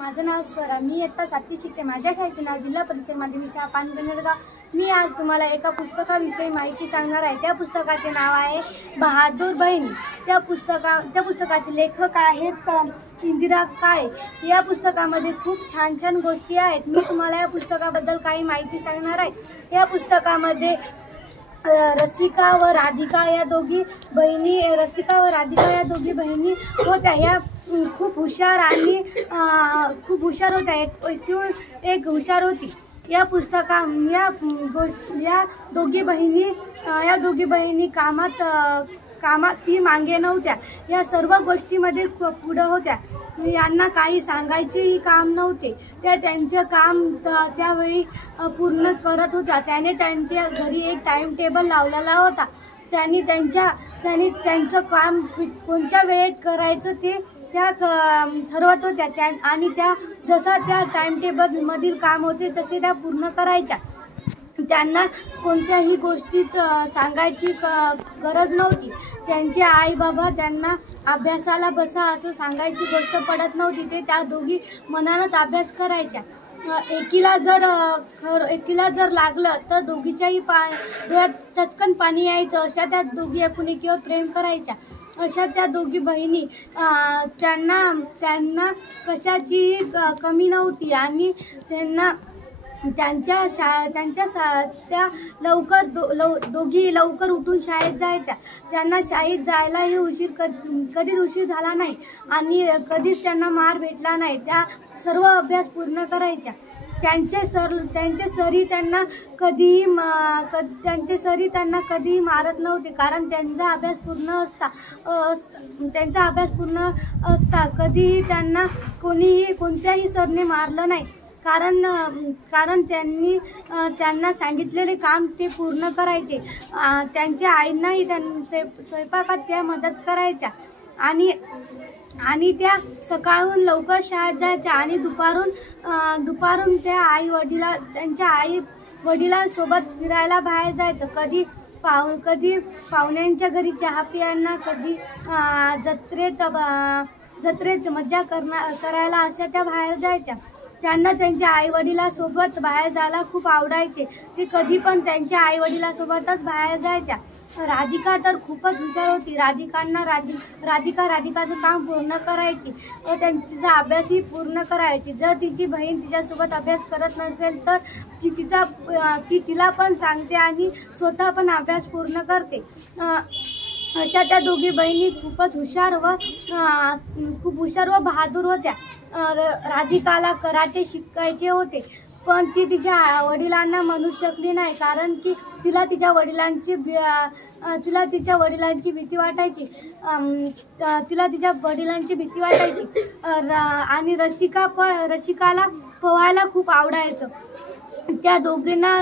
माझं नाव स्वरा, मी इयत्ता 7वी शिकते। माझ्या शाळेचे नाव जिल्हा परिषद माध्यमिक शाळा पानगंजगाव। मी आज तुम्हाला एका पुस्तकाविषयी माहिती सांगणार आहे। त्या पुस्तकाचे नाव आहे बहादूर बहिणी। त्या पुस्तकाचे लेखक आहेत इंदिरा काळे। या पुस्तकामध्ये खूप छान छान गोष्टी आहेत। मी तुम्हाला या पुस्तकाबद्दल काही माहिती सांगणार आहे। या पुस्तकामध्ये रसिका व राधिका या दोघी बहिणी होत्या। या खूप हुशार होत्या। एक हुशार होती। या दोघी बहिणी कामात ती मागे नव्हत्या। या सर्व गोष्टीमध्ये पुढे होत्या। यांना काही सांगायचेही काम नव्हते। त्या त्यांचे काम त्यावेळी पूर्ण करत होत्या। त्याने त्यांच्या घरी एक टाइम टेबल लावलेला होता। त्यांनी त्यांचं काम कोणत्या वेळेत करायचं ते त्या ठरवत होत्या। आणि त्या जसा त्या टाइम टेबल मधील काम होते तसे त्या पूर्ण करायच्या। त्यांना कोणत्याही गोष्टीत सांगायची गरज नव्हती। त्यांचे आई बाबा त्यांना अभ्यासाला बसा असं सांगायची गोष्ट पडत नव्हती। ते त्या दोघी मनानच अभ्यास करायच्या। एकीला जर लागलं तर दोघीच्याही डोळ्यात टचकन पाणी यायचं। अशा त्या दोघी एकीवर प्रेम करायच्या। अशा त्या दोघी बहिणी त्यांना कशाची कमी नव्हती। आणि त्या दोघी लवकर उठून शाळेत जायच्या। त्यांना शाळेत जायलाही कधीच उशीर झाला नाही आणि कधीच त्यांना मार भेटला नाही। त्या सर्व अभ्यास पूर्ण करायच्या। त्यांचे सरी त्यांना कधीही मारत नव्हते, कारण त्यांचा अभ्यास पूर्ण असता। कधीही त्यांना कोणत्याही सरने मारलं नाही, कारण त्यांनी त्यांना सांगितलेले काम ते पूर्ण करायचे। त्यांच्या आईंनाही स्वयंपाकात त्या मदत करायच्या। आणि त्या सकाळून लवकर शाळेत जायच्या आणि दुपारून त्यांच्या आई वडिलांसोबत फिरायला बाहेर जायचं। कधी पाहुण्यांच्या घरी चहा पियांना, कधी जत्रेत मज्जा करायला अशा त्या बाहेर जायच्या। त्यांना त्यांच्या आईवडिलांसोबत बाहेर जायला खूप आवडायचे। ते कधी पण त्यांच्या आईवडिलांसोबतच बाहेर जायच्या। राधिका तर खूपच हुशार होती। राधिकाचं काम पूर्ण करायची व तिचा अभ्यासही पूर्ण करायची। जर तिची बहीण तिच्यासोबत अभ्यास करत नसेल तर ती तिला पण सांगते आणि स्वतः पण अभ्यास पूर्ण करते। अशा त्या दोघी बहिणी खूप हुशार व बहादूर होत्या। राधिकाला कराटे शिकायचे होते, पण ती तिच्या वडिलांना म्हणू शकली नाही, कारण की तिला तिच्या वडिलांची भीती वाटायची। आणि रसिकाला पोहायला खूप आवडायचं। त्या दोघींना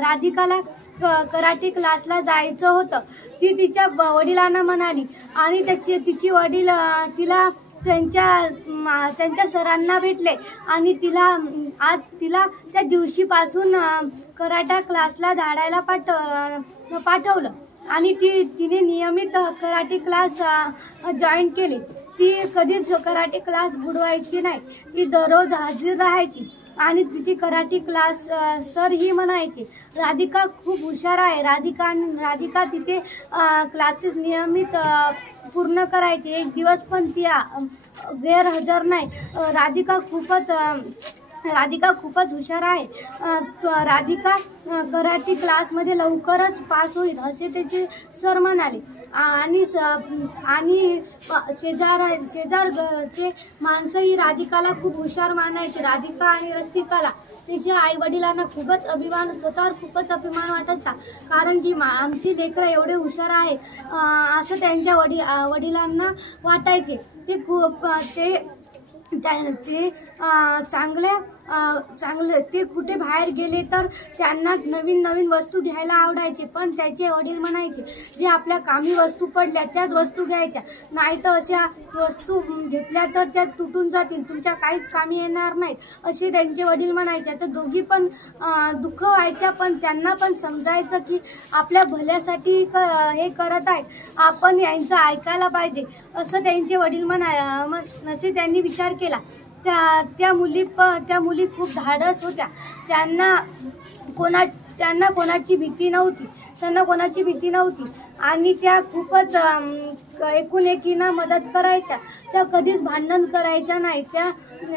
राधिकाला कराटे क्लासला जायचं होतं। ती तिच्या वडिलांना म्हणाली आणि तिची वडील तिला त्यांच्या सरांना भेटले आणि तिला त्या दिवशीपासून कराटे क्लासला धाडायला पाठवलं। आणि तिने नियमित कराटे क्लास जॉईन केले। ती कधीच कराटे क्लास बुडवायची नाही। ती दररोज हजर राहायची आणि तिची कराटे क्लास सर ही म्हणायचे। राधिका खूप हुशार आहे। राधिका तिचे क्लासेस नियमित पूर्ण करायचे। एक दिवस पण ती गैरहजर नाही। राधिका खूपच हुशार आहे। राधिका कराटे क्लासमध्ये लवकरच पास होईल असे त्याचे सर म्हणाले। आणि शेजारचे माणसंही राधिकाला खूप हुशार मानायचे। राधिका आणि रसिकाला तिच्या आई वडिलांना स्वतःवर खूपच अभिमान वाटायचा, कारण की आमची लेकरं एवढे हुशार आहे असं त्यांच्या वडिलांना वाटायचे। ते कुठे बाहेर गेले तर त्यांना नवीन वस्तू घ्यायला आवडायचे, पण त्याचे वडील म्हणायचे जे आपल्या कामी वस्तू पडल्या त्याच वस्तू घ्यायच्या, नाही तर अशा वस्तू घेतल्या तर त्या तुटून जातील, तुमच्या काहीच कामी येणार नाहीत असे त्यांचे वडील म्हणायचे। तर दोघी पण दुःख व्हायच्या, पण त्यांना पण समजायचं की आपल्या भल्यासाठी हे करत आहेत, आपण यांचं ऐकायला पाहिजे असं त्यांचे वडील असे त्यांनी विचार केला। त्या मुली खूप धाडस होत्या. त्यांना कोणाची भीती नव्हती आणि त्या खूपच एकीनं मदत करायच्या. त्या कधीच भांडण करायच्या नाही. त्या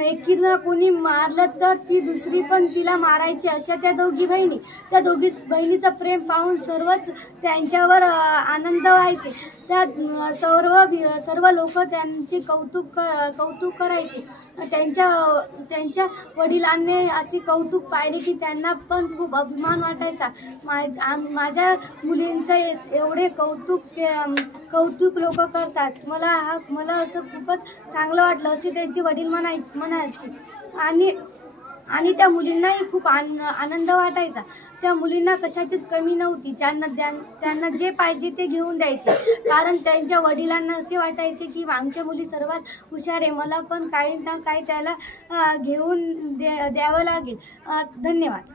एकीनं कोणी मारलं तर ती दुसरी पण तिला मारायची. अशा त्या दोघी बहिणीचं प्रेम पाहून सर्वच त्यांच्यावर आनंद व्हायचे. त्या सर्व लोक त्यांचे कौतुक करायचे. त्यांच्या वडिलांनी असे कौतुक पाहिले की त्यांना पण खूप अभिमान वाटायचा. माझ्या मुलींचं एवढे कौतुक लोक करतात. मला असं खूपच चांगलं वाटलं असे त्यांचे वडील म्हणायचे. आणि त्या मुलींनाही खूप आनंद वाटायचा. त्या मुलींना कशाचीच कमी नव्हती. त्यांना जे पाहिजे ते घेऊन द्यायचे. कारण त्यांच्या वडिलांना असे वाटायचे की आमच्या मुली सर्वात हुशार आहे, मला पण काही ना काही त्याला घेऊन द्यावं लागेल. धन्यवाद.